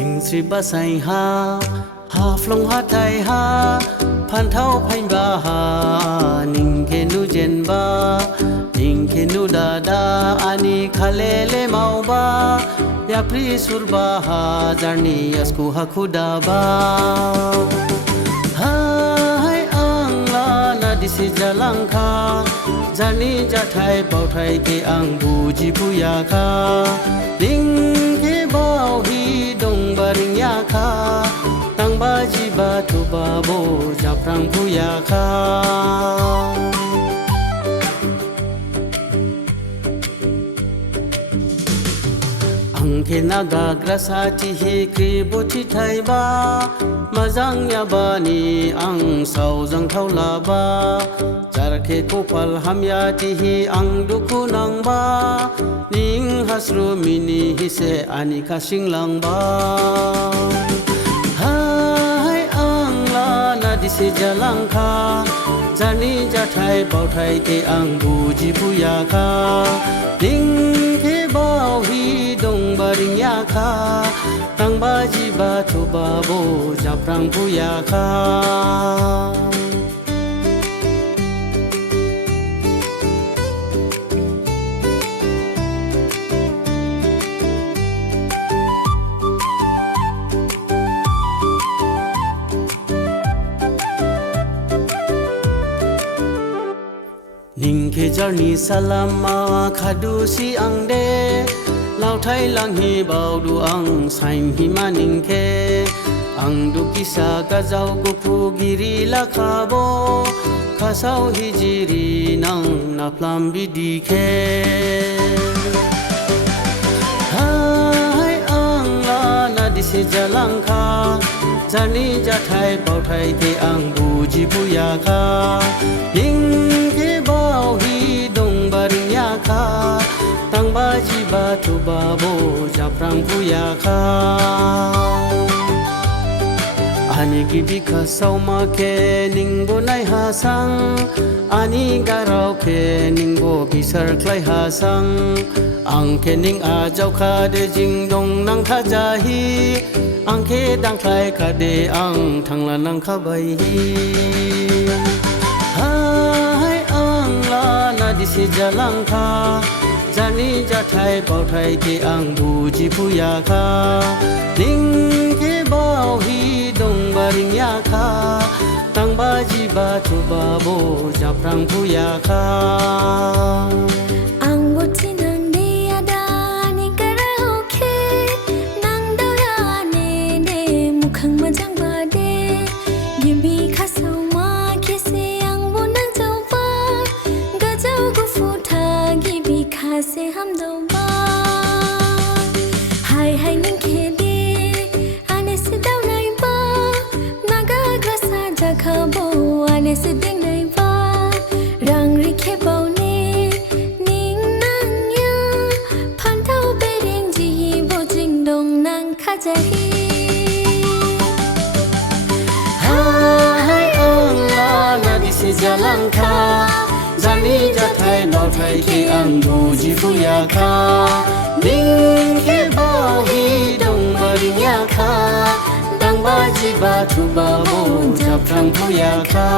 สิงสิบะไซฮาหาฟลงหาไทยฮาพันเท้าไพบาฮานิงเคนูเจนบานิงเคนูดาดาอานีคาเลเลมาบายาพรีสุรบาฮาจานียัสกูฮักคูดาบาhai ang la na di si jalang kha jani ja thai pau thai ke ang bu ji pu ya kha ding ke bao hi dong baring ya kha tang ba ji ba thu ba bo ja prang pu ya kha ke naga grasa ti hi kri bu ti thai ba mazang ya ba ni ang sau jang thau la ba char khe ko pal ham ya ti hi ang du khu nang ba ning hasru mini hi se ani ka sing lang ba hai ang la na di se jalang kha jani ja thai pau thai ke ang bu ji pu ya kha ding ke bao hi dong baring ya kha tang ba ji ba thu ba bo ja prang pu ya kha ning ke jarni salama khadu si ang de lao thai lang hi bao du ang sain hi maning ke ang du kisa ka jau gu phu giri la kha bo kha sau hi jiri nang na plam bi di ke hai ang la na di se jalang kha jani ja thai pau thai ke ang bu ji pu ya kha ding ke bao hi dong baring ya kha tang ba ji ba thu ba bo ja prang pu ya kha ani ki bi kha sau ma ke ning bo nai ha sang ani ga rau ke ning bo bi sar klai ha sang ang ke ning a jau kha de jing dong nang kha ja hi ang ke dang klai kha de ang thang la nang kha bai hi hai ang la na di se jalang kha jani ja thai pau thai ke ang bu ji pu ya kha ding ke bao hi dong baring ya kha tang ba ji ba thu ba bo ja prang pu ya kha ang bu ti nang de ya da ni kara okay nang da ya ne ne mukhang ma jang ba de yibi kha sau ma ke se ang bu nang jau ba ga jau gu fu tha gi bi kha se ham do ba hai hai ning ke de ane se dau nai ba naga grasa ja kha bo ane se ding nai ba rang ri ke bo ne ning nang ya phan thau be ding ji bo jing dong nang kha ja hi hai ang la na di se jalang kha jani ja thai pau thai ke ang bu ji pu ya kha ding ke bao hi dong baring ya kha tang ba ji ba thu ba bo ja prang pu ya kha